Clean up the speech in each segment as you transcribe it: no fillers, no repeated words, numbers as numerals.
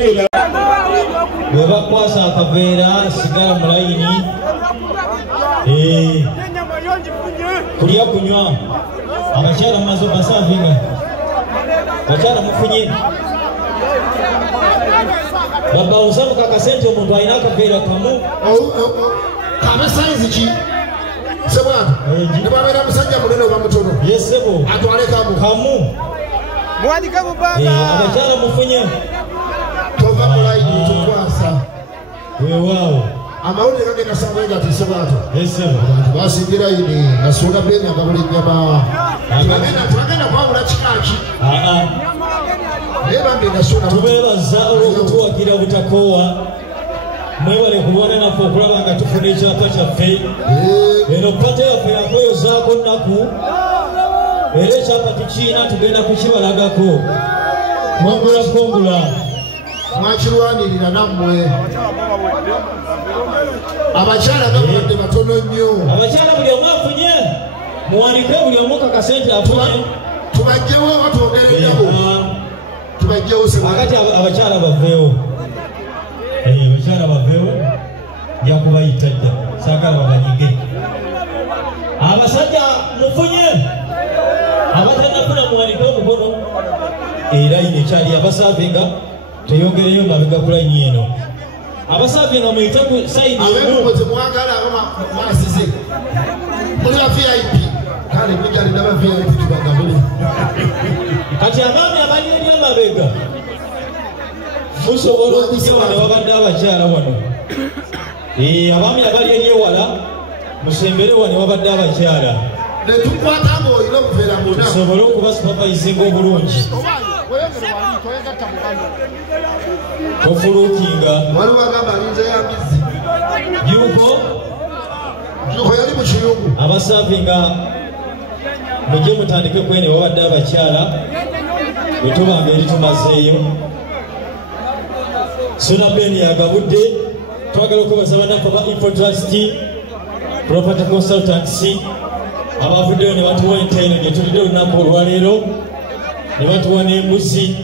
Beba kwasa akaveera sigala mulayini kulya kunywa abakyala mumaze basavinga bakyala mufunye baba usamu kakasente omuntu alina akaveera kamu kame saizi ki sebwana nebabeera musajja munene oba mutono yesebo atwale kamu muwandike bubanga abakyala mufunye tova mulayini tukwasa weewaawo amawulire gagenda sabenga ati sebwato yesebo basingira yini nasuula benya nga buli nyama tubagenda kwawula kikaki naye bambi nasuula tubeebaza olw'okutuwagira butakoowa mwebale kulwana naffe okulaba nga tufuna ekyapa kyaffe eno pata yaffe yakweyozaako nnaku era ekyapa tukiina tugenda kukibalagako kongula mwakirwanirira nammwe abakyala gabadde batono nnyo abakyala buli omu afunye muwanike buli omu kakasente afunye tubajjewo batwogereddako tubajjewo akati abakyala baveewo abakyala baveewo njakubayita dda saagala babanyige abasajja mufunye abatanafuna muwanike omukono era ino ekyali abasavinga teyongereyo mabega ku layini eno abasavinga muyite ku sayini mwagala masize muli ba VIP kale mujalina ba VIP tubagabule kati abaami abali eri amabega musobola okujja wano babadde abakyala wano abaami abali eri ewala musembere wano babadde abakyala netukwata ng'olina obuveera buna tusobole okuba supervisinga obulungi tofuluukinga waliwo bagamba alinze yambizi yuko yali mu kiyungu abasavinga mujye mutandike kwene babadde abakyala bwe tubanga eri tumazeeyo sona beni yagabudde twagala okubaza bannaffe ba Infotrust Property Consultancy abavuddeyo ne batuwa entaino gye tulidde olunaku olwaleero ne batuwa n'embuzi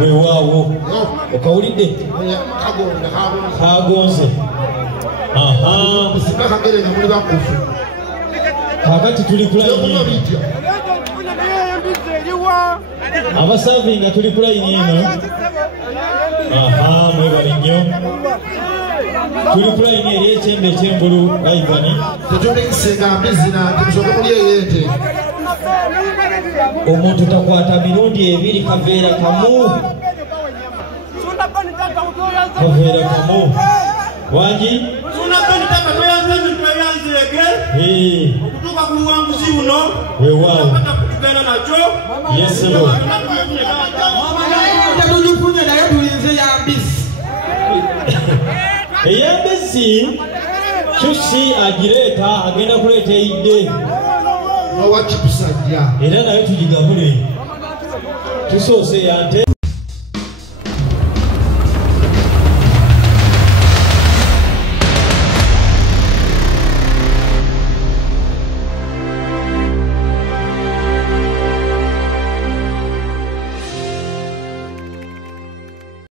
weewaawo okawulidde kagonze kakati tuli ku layini abasavinga tuli ku layini eno mwebali nnyo tuli ku layini eri ekyembe ekyembulu bayivani omuntu takwata mirundi ebiri kaveera kamu wangi weewaawo yesebo eyembezi kyusi agireeta agenda kuleeta eyidde era nayo tugigabule tusoose yante